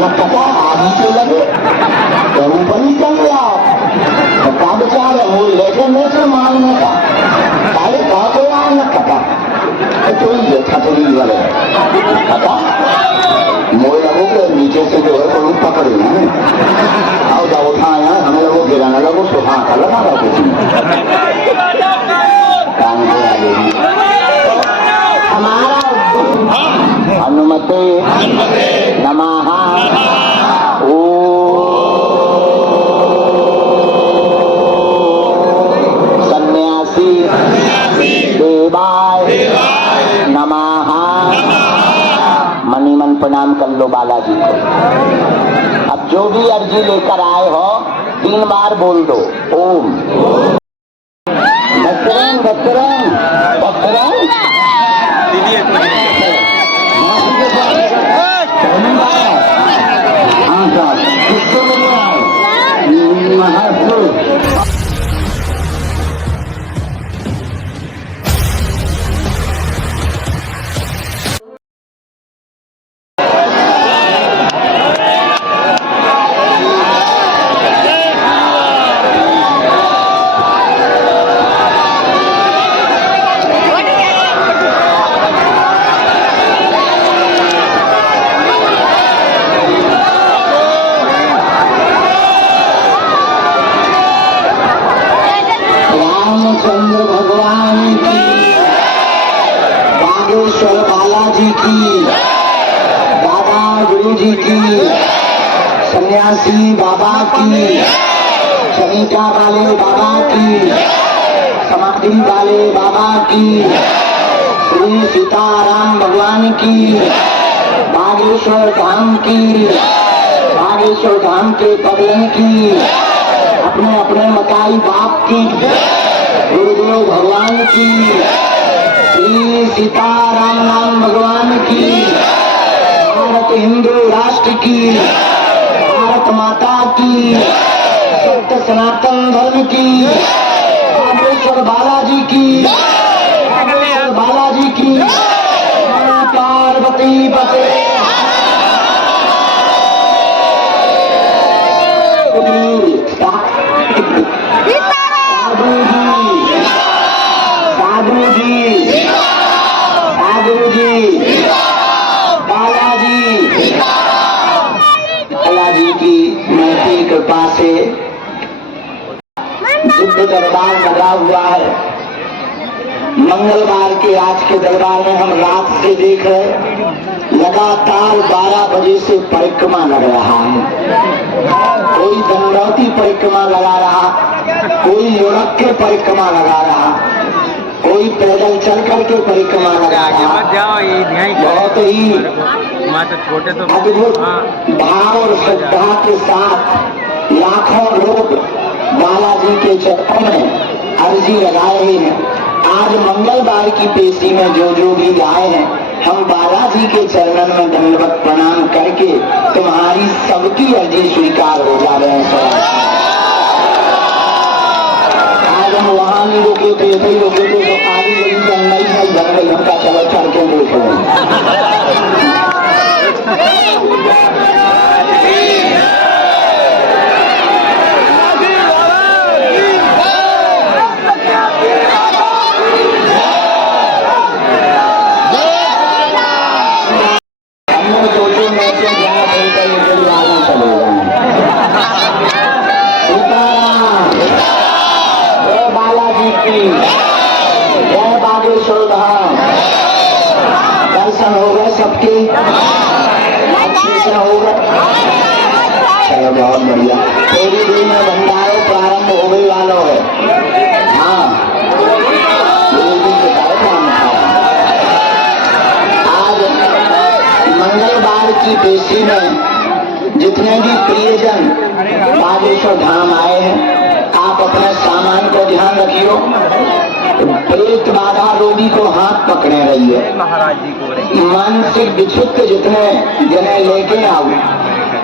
पता आदि तो लगे तो ऊपर ही चल गया तो का विचार है वो लेके में से मांगने का काले का कोई आना पता तो ये छतरी वाले पता मोए लगो के नीचे से जो है कोई पकड़े नहीं आओ जाओ उठाया हमें लगो गिराना लगो सुहा का लगा रहा कुछ काम को आगे हमारा हनुमते नमः सन्यासी देवाय नमः। मनी मन प्रणाम कर लो बालाजी को। अब जो भी अर्जी लेकर आए हो 3 बार बोल दो ओम। भक्तरंग भक्तरंग भक्तरंग हाँ साहब किसको बोल रहा है महाराष्ट्र चंद्र भगवान की, बागेश्वर बालाजी की, दादा गुरु जी की, सन्यासी बाबा की, चनिका वाले बाबा की, समाधि वाले बाबा की, श्री सीताराम भगवान की, बागेश्वर धाम की, बागेश्वर धाम के पगलन की, अपने अपने मताई बाप की, गुरुदेव भगवान की, श्री सीताराम नाम भगवान की, भारत हिंदू राष्ट्र की, भारत माता की, सत्य सनातन धर्म की, बागेश्वर बालाजी की, बागेश्वर बालाजी की, पार्वती पते साधु जी बालाजी की महती कृपा से सिद्ध दरबार लगा हुआ है। मंगलवार के आज के दरबार में हम रात से देख रहे लगातार 12 बजे से परिक्रमा लग रहा है। कोई दंडौती परिक्रमा लगा रहा, कोई योरक के परिक्रमा लगा रहा, कोई पैदल चल करके परिक्रमा लगा रहा। बहुत ही अद्भुत भाव और श्रद्धा के साथ लाखों लोग बालाजी के चरणों में अर्जी लगाए हैं। आज मंगलवार की पेशी में जो जो भी आए हैं, हम बालाजी के चरणों में दंडवत प्रणाम करके तुम्हारी सबकी अर्जी स्वीकार हो जा रहे हैं। आज हम वहां नहीं रोके थे, ऐसे ही रोके थे तो आधी गली का नई नई बन गई, हमका चलो चढ़ के देख रहे दर्शन हो गए सबके, अच्छे से हो गए। चलो बहुत बढ़िया। थोड़ी देर में भंडारे प्रारंभ होने वाला है। हाँ आज मंगलवार की पेशी में जितने भी प्रियजन बागेश्वर धाम आए हैं, आप अपने सामान को ध्यान रखियो। प्रेत बाधा रोगी को हाथ पकड़े रही है। मानसिक विक्षुब्ध जितने जने लेके आओ,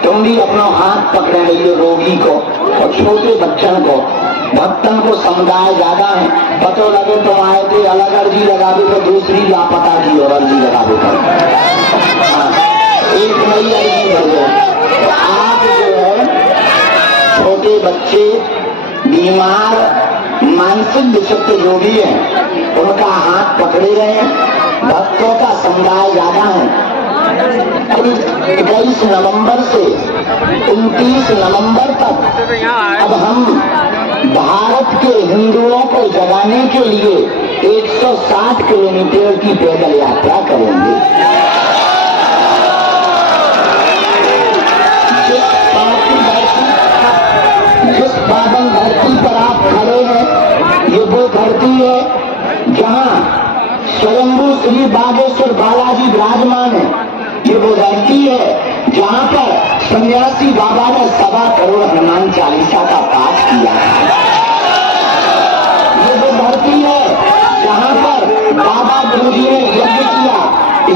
तुम भी अपना हाथ पकड़े रही हो रोगी को और छोटे बच्चन को। भक्तन को समुदाय ज्यादा है, पतो लगे तो आए थे अलग अर्जी लगा दो तो दूसरी लापता की और अर्जी लगा दो। एक नई अर्जी भर दो, बच्चे, बीमार, मानसिक विक्षिप्त जो भी है, उनका हाथ पकड़े रहे। भक्तों का समुदाय ज्यादा है। 21 नवंबर से 29 नवंबर तक अब हम भारत के हिंदुओं को जगाने के लिए 160 किलोमीटर की पैदल यात्रा करेंगे। जिस पावन धरती पर आप खड़े हैं, ये वो धरती है जहां स्वयंभू श्री बागेश्वर बालाजी विराजमान है। ये वो धरती है जहां पर सन्यासी बाबा ने 1.25 करोड़ हनुमान चालीसा का पाठ किया। ये वो धरती है जहां पर बाबा गुरुजी ने यज्ञ किया।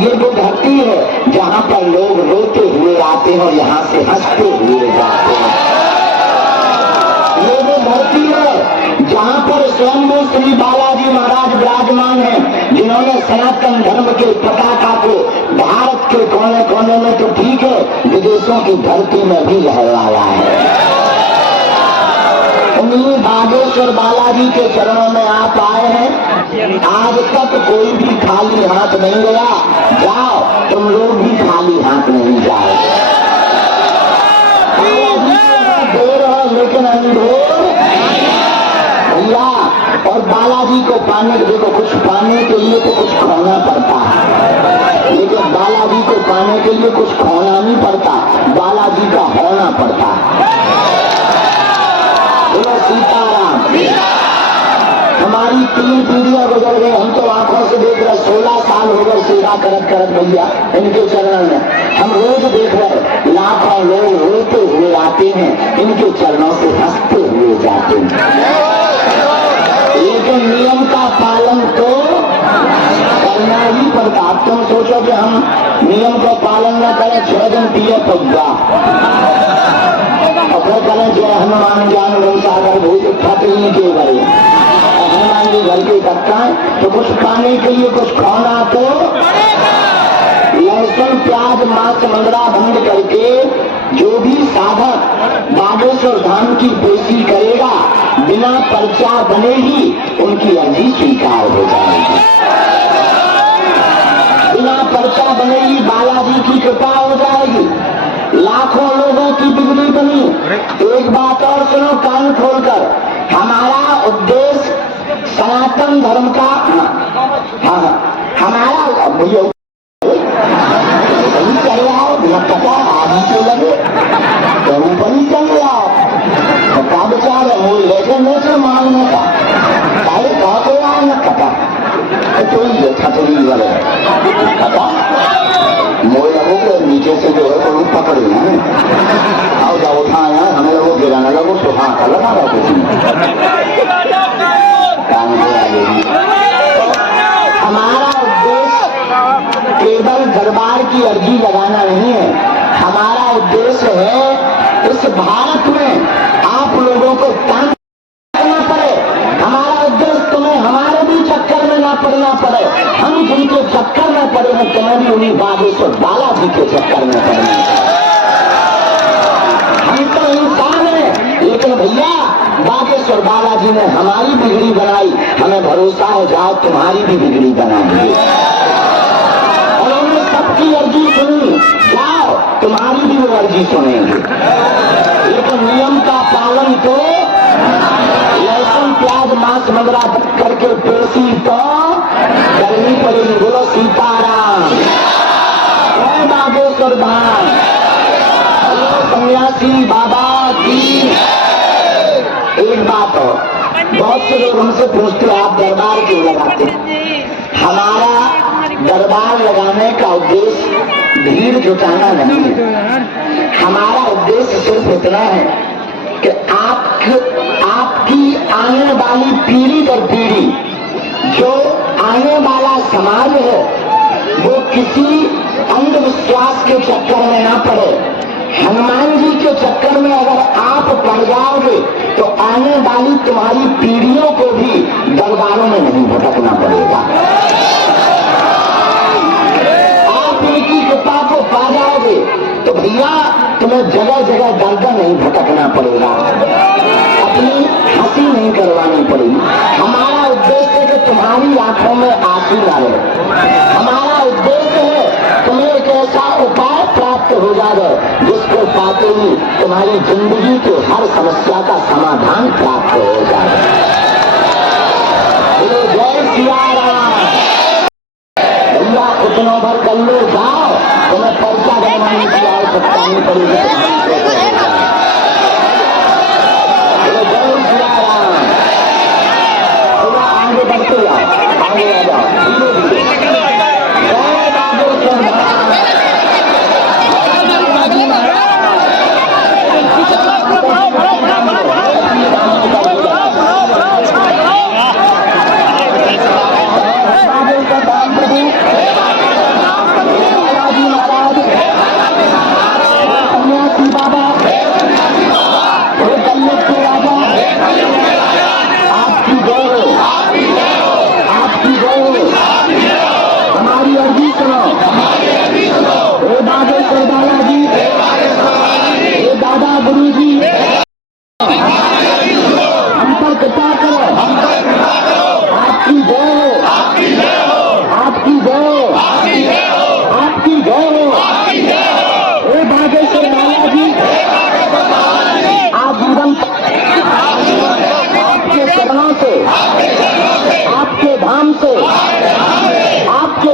ये वो धरती है जहां पर लोग रोते हुए आते हैं और यहाँ से हंसते हुए जाते हैं। ये वो धरती है जहां पर स्वयं श्री बालाजी महाराज विराजमान हैं, जिन्होंने सनातन धर्म के पताका को भारत के कोने कोने में तो ठीक है, विदेशों की धरती में भी लहराया है। उन्हीं बागेश्वर बालाजी के चरणों में आप आए हैं। आज तक कोई भी खाली हाथ नहीं गया। जाओ, तुम लोग भी खाली हाथ नहीं जाओ। देर है लेकिन अंधेर भैया। और बालाजी को पाने के, देखो कुछ पाने के लिए तो कुछ खोना पड़ता है, लेकिन बालाजी को पाने के लिए कुछ खोना नहीं पड़ता, बालाजी का होना पड़ता है। बोलो सीताराम। हमारी 3 पीढ़ियां गुजर गई, हम तो आंखों से देख रहे। 16 साल हो गए सेवा करत करत भैया इनके चरणों में। हम रोज देख रहे, लाखों लोग रोते हुए आते हैं, इनके चरणों से हंसते हुए जाते हैं। लेकिन नियम का पालन तो करना ही पड़ता। अब तुम सोचो कि हम नियम का पालन न करें, 6 दिन पिए पब्बा और करें जय हनुमान ज्ञान सागर भूत खतरी के गए। हनुमान जी घर के इकट्ठा है तो कुछ पाने के लिए कुछ खाना तो लहसुन प्याज मांस मंगरा बंद करके जो भी साधक बागेश्वर धाम की पेशी करेगा, बिना पर्चा बने ही उनकी अर्जी स्वीकार हो जाएगी। बिना पर्चा बने ही बालाजी की कृपा हो जाएगी। लाखों लोगों की बिगड़ी बनी। एक बात और सुनो कान खोलकर, हमारा उद्देश्य सनातन धर्म का, हाँ हमारा भैया चल रहा हो बिना पता आदमी तो लगे तो ऊपर ही चल रहा हो तो क्या विचार है। वो लेकर मांगने का सारे कहा को आए न कटा तो ये खतरी वाले कटा मोए लगो के नीचे से जो है वो पकड़े हैं आओ जाओ उठाया हमें लगो गिराने लगो सुहा का लगा रहा कुछ हमारा उद्देश्य केवल दरबार की अर्जी लगाना नहीं है। हमारा उद्देश्य है इस भारत में आप लोगों को काम करना पड़े। हमारा उद्देश्य तुम्हें हमारे भी चक्कर में ना पड़ना पड़े। हम जिनके चक्कर में पड़े हैं तुम्हें भी उन्हीं बागेश्वर बालाजी के चक्कर में पड़ना। हम तो इंसान हैं, लेकिन भैया बागेश्वर बालाजी ने हमारी बिगड़ी बनाई। हमें भरोसा है जाओ तुम्हारी भी बिगड़ी बना दी। और उन्होंने सबकी अर्जी सुनी, जाओ तुम्हारी भी वो अर्जी सुनेंगे। लेकिन नियम का पालन तो लहसुन प्याज मांस मंगरा करके पेशी तो करनी पड़ेगी। बोलो सीताराम। जय बागेश्वर धाम। सन्यासी बाबा की। एक बात और, बहुत से लोग हमसे पूछते आप दरबार क्यों लगाते? हमारा दरबार लगाने का उद्देश्य भीड़ जुटाना नहीं है। हमारा उद्देश्य सिर्फ इतना है कि आपकी आने वाली पीढ़ी दर पीढ़ी, जो आने वाला समाज है, वो किसी अंधविश्वास के चक्कर में ना पड़े। हनुमान जी के चक्कर में अगर आप पड़ जाओगे तो आने वाली तुम्हारी पीढ़ियों को भी दरबारों में नहीं भटकना पड़ेगा। आप इनकी कृपा को पा जाओगे तो भैया तुम्हें तुम्हें जगह जगह दर दर नहीं भटकना पड़ेगा, अपनी हंसी नहीं करवानी पड़ेगी। हमारा उद्देश्य है कि तुम्हारी आंखों में आंसू लाए। हमारा उद्देश्य है तुम्हें एक ऐसा उपाय प्राप्त हो जाए जिसको पाते ही तुम्हारी जिंदगी के हर समस्या का समाधान प्राप्त हो जाए। जय सिया राम। भैया उतनों भर कर लो, जाओ, तुम्हें पर्चा बनवाने की आवश्यकता नहीं पड़ेगी। जय सिया राम। थोड़ा आगे बढ़ते जाओ, आगे आ जाओ, धीरे धीरे। जय बाबेश्वर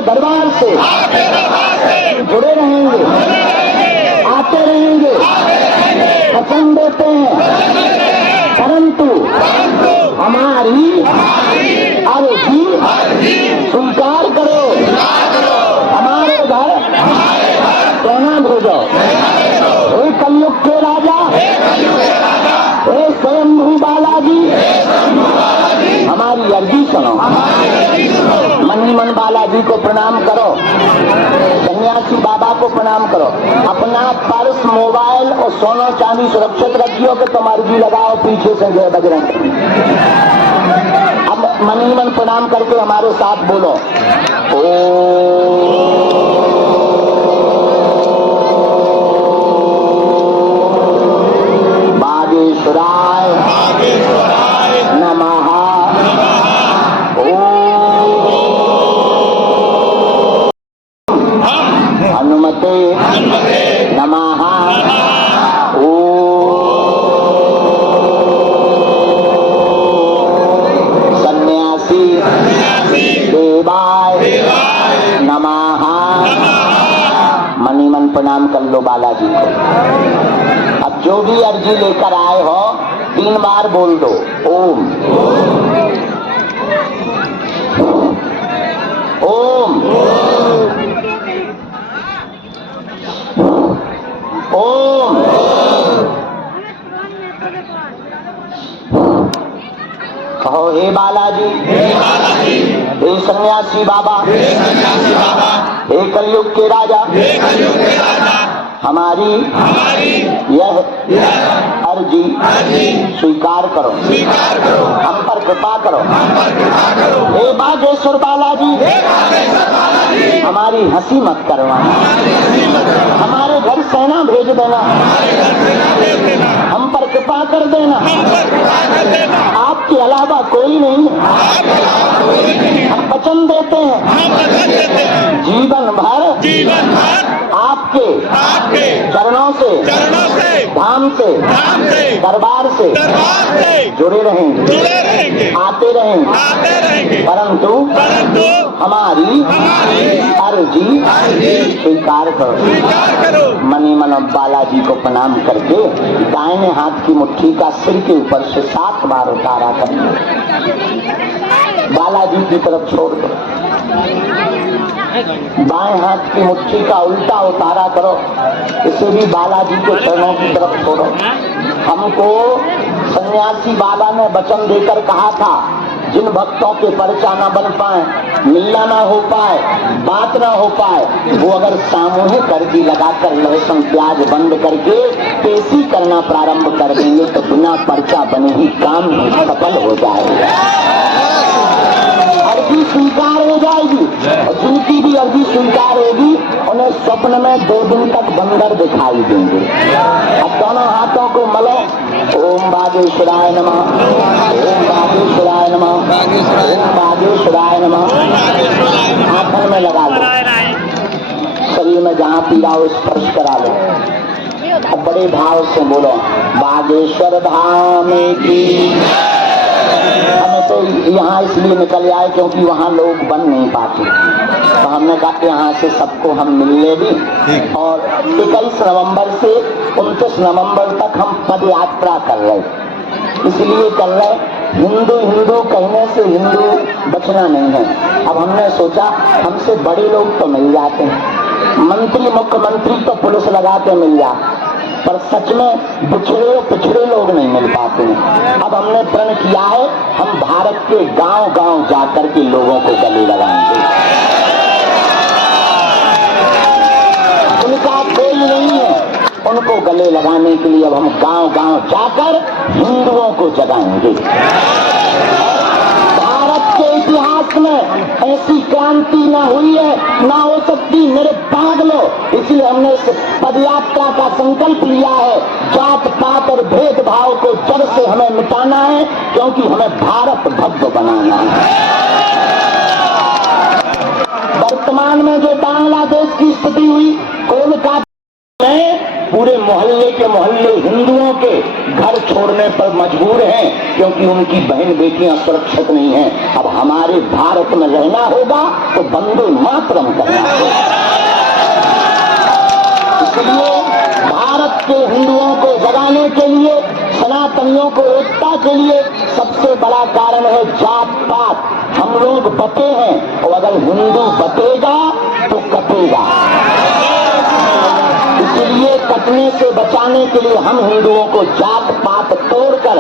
दरबार से जुड़े रहेंगे, आते रहेंगे, वचन देते हैं, परंतु हमारी अर्जी स्वीकार करो। हमारे घर सोना भेजो। हे कलयुग के राजा, हे स्वयंभू बालाजी, हमारी अर्जी सुनो। मनी मन बालाजी को प्रणाम करो, सन्यासी बाबा को प्रणाम करो। अपना पर्स, मोबाइल और सोना चांदी सुरक्षित रखियो कि तुम अर्जी लगाओ पीछे से जय बजरंग। अब मनी मन प्रणाम करके हमारे साथ बोलो, बागेश्वराय नमः। हनुमते नमः। सन्यासी देवाय नमः। मनी मन प्रणाम कर लो बालाजी को। अब जो भी अर्जी लेकर आए हो 3 बार बोल दो, ओम ओम ओम। कहो, हे बालाजी, हे सन्यासी बाबा, हे कलयुग के राजा, हमारी यह अर्जी स्वीकार करो, हम पर कृपा करो। हे बागेश्वर बालाजी, हमारी हंसी मत करवाना, हमारे घर सेना भेज देना, हम पर कृपा कर देना। आपके अलावा कोई नहीं है। हम वचन देते हैं जीवन भर आपके चरणों से, धाम से, दरबार से जुड़े रहेंगे, आते रहेंगे, परंतु हमारी अर्जी स्वीकार करो। मनी मन बालाजी को प्रणाम करके दाहिने हाथ की मुट्ठी का सिर के ऊपर से 7 बार उतारा कर बालाजी की तरफ छोड़ दो। बाएं हाथ की मुट्ठी का उल्टा उतारा करो, इसे भी बालाजी के चरणों की तरफ छोड़ो। हमको सन्यासी बाबा ने वचन देकर कहा था, जिन भक्तों के पर्चा न बन पाए, मिलना ना हो पाए, बात ना हो पाए, वो अगर सामूहिक अर्जी लगाकर लहसुन प्याज बंद करके पेशी करना प्रारंभ कर देंगे तो बिना पर्चा बने ही काम सफल हो जाएगा। अर्जी स्वीकार हो जाएगी। और जिनकी भी अर्जी स्वीकार होगी उन्हें स्वप्न में 2 दिन तक बंदर दिखाई देंगे। अब दोनों हाथों को मलो, ओम बागेश्वराय नमः, ओम बागेश्वराय नमः, ओम बागेश्वराय नमः। आंखों में लगा लो, शरीर में जहाँ पीड़ा हो स्पर्श करा लो। अब बड़े भाव से बोलो बागेश्वर धाम की। हमें तो यहाँ इसलिए निकल आए क्योंकि वहाँ लोग बन नहीं पाते, तो हमने कहा कि यहाँ से सबको हम मिलने भी। और 21 नवंबर से 29 नवंबर तक हम पद यात्रा कर रहे, इसलिए कर रहे हिंदू हिंदू कहने से हिंदू बचना नहीं है। अब हमने सोचा हमसे बड़े लोग तो मिल जाते हैं, मंत्री मुख्यमंत्री तो पुलिस लगा के मिल जाते, पर सच में पिछड़े लोग नहीं मिल पाते हैं। अब हमने प्रण किया है हम भारत के गांव गांव जाकर के लोगों को गले लगाएंगे। उनका कोई नहीं है, उनको गले लगाने के लिए अब हम गांव गांव जाकर हिंदुओं को जगाएंगे। भारत के इतिहास में ऐसी क्रांति ना हुई है, ना हो सकती मेरे पागलों। इसलिए हमने इस पदयात्रा का संकल्प लिया है, जात पात और भेदभाव को जड़ से हमें मिटाना है, क्योंकि हमें भारत भव्य बनाना है। वर्तमान में जो बांग्लादेश की स्थिति हुई, कोलकाता में पूरे मोहल्ले के मोहल्ले हिंदुओं के घर छोड़ने पर मजबूर हैं, क्योंकि उनकी बहन बेटियां सुरक्षित नहीं हैं। अब हमारे भारत में रहना होगा तो वंदे मातरम करना होगा। इसलिए भारत के हिंदुओं को जगाने के लिए, सनातनियों को एकता के लिए सबसे बड़ा कारण है जात पात। हम लोग बटे हैं, और अगर हिंदू बटेगा तो कटेगा। इसलिए कटने से बचाने के लिए हम हिंदुओं को जात पात तोड़कर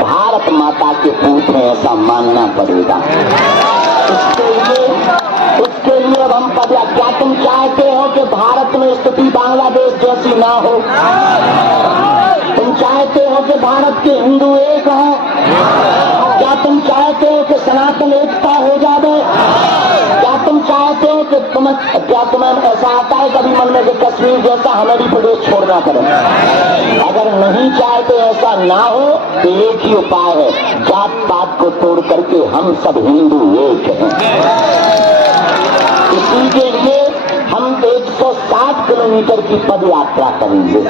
भारत माता के पूत हैं ऐसा मानना पड़ेगा। इसके लिए अब हम क्या तुम चाहते हो कि भारत में स्थिति बांग्लादेश जैसी ना हो? तुम चाहते हो कि भारत के हिंदू एक हो? क्या तुम चाहते हो कि सनातन एकता हो जाए? क्या तुम चाहते हो कि क्या तुम्हें ऐसा आता है कभी मन में कि कश्मीर जैसा हमें भी प्रदेश छोड़ना पड़े? अगर नहीं चाहते ऐसा ना हो तो एक ही उपाय है, जात पात को तोड़ करके हम सब हिंदू एक हैं। इसी के लिए हम 160 किलोमीटर की पद यात्रा करेंगे।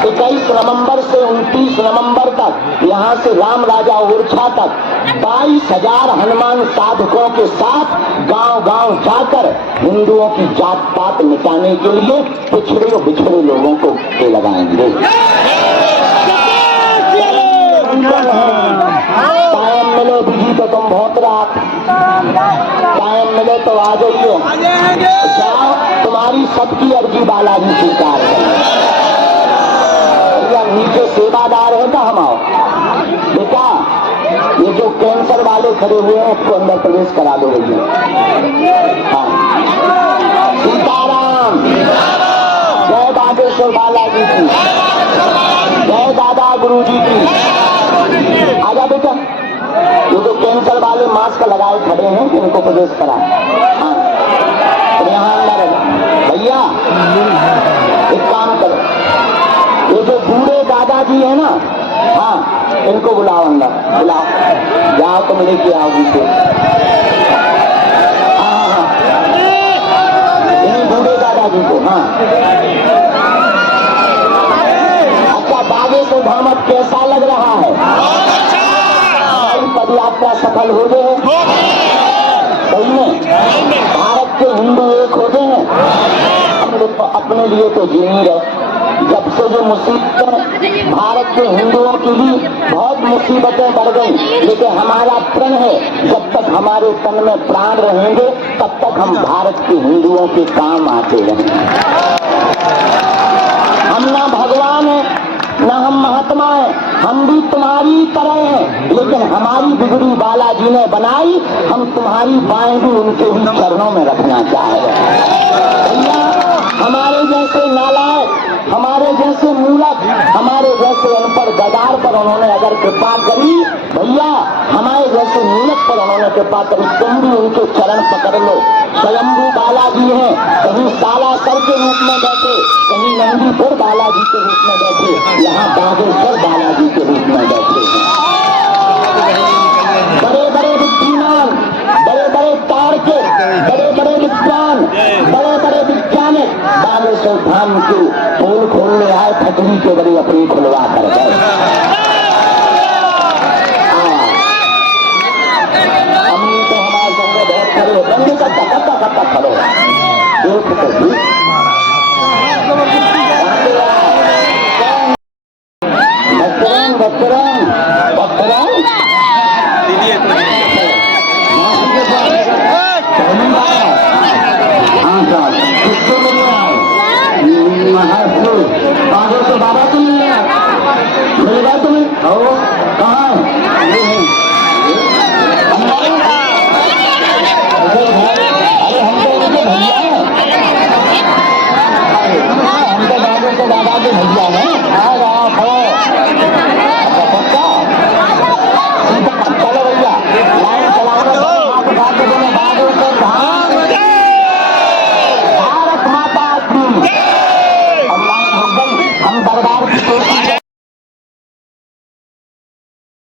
21 नवंबर से 29 नवंबर तक यहाँ से राम राजा ओरछा तक 22,000 हनुमान साधकों के साथ गांव गांव जाकर हिंदुओं की जात पात मिटाने के लिए पिछड़े और बिछड़े लोगों को के लगाएंगे। टाइम मिले बिजी तो तुम बहुत रात, टाइम मिले तो आ जाइए, जाओ तुम्हारी सबकी अर्जी बालाजी स्वीकार है। नीचे सेवादार है का हम आओ बेटा, ये जो कैंसर वाले खड़े हुए हैं उसको अंदर प्रवेश करा दो भैया। हाँ, सीताराम, जय बागेश्वर बालाजी की, जय दादा गुरु जी की। आजा बेटा, ये जो कैंसर वाले मास्क लगाए खड़े हैं इनको प्रवेश करा। हाँ, यहाँ अंदर भैया एक काम करो, ये जो बूढ़े दादाजी है ना, हाँ इनको बुलाओ अंदर, बुलाओ, जाओ तुम लेके आओ उनको। हाँ, इन्हीं बूढ़े दादाजी को। हाँ, अच्छा बागेश्वर धाम कैसा लग रहा है? हमारी पदयात्रा सफल हो गए, सही में भारत के हिंदू एक हो गए। अपने लिए तो जी नहीं रहे, जब से जो मुसीबतें भारत के हिंदुओं की भी बहुत मुसीबतें बढ़ गई, लेकिन हमारा प्रण है जब तक हमारे तन में प्राण रहेंगे तब तक हम भारत के हिंदुओं के काम आते रहेंगे। हम ना भगवान है ना हम महात्मा है, हम भी तुम्हारी तरह हैं, लेकिन हमारी बिगड़ी बालाजी ने बनाई, हम तुम्हारी बाएं भी उनके भी चरणों में रखना चाह रहे हैं। भैया हमारे जैसे नालायक, हमारे जैसे मूर्ख, हमारे जैसे अनपढ़ गधा अवतार पर उन्होंने अगर कृपा करी, भैया हमारे जैसे नीलक पर उन्होंने कृपा करी, तुम भी उनके चरण पकड़ लो। स्वयंभू बालाजी हैं, कहीं सालासर के रूप में बैठे, कहीं नंदीपुर बालाजी के रूप में बैठे, यहाँ बागेश्वर बालाजी के रूप में बैठे हैं। बड़े बड़े बुद्धिमान, बड़े बड़े तार्किक, बड़े बड़े विद्वान, बड़े बड़े वैज्ञानिक बागेश्वर धाम के पोल खोलने आए, खटरी के बड़े अपनी खुलवा कर गए। हमने तो हमारे संग बहुत खड़े बंदी का धक्का खड़ो देख कर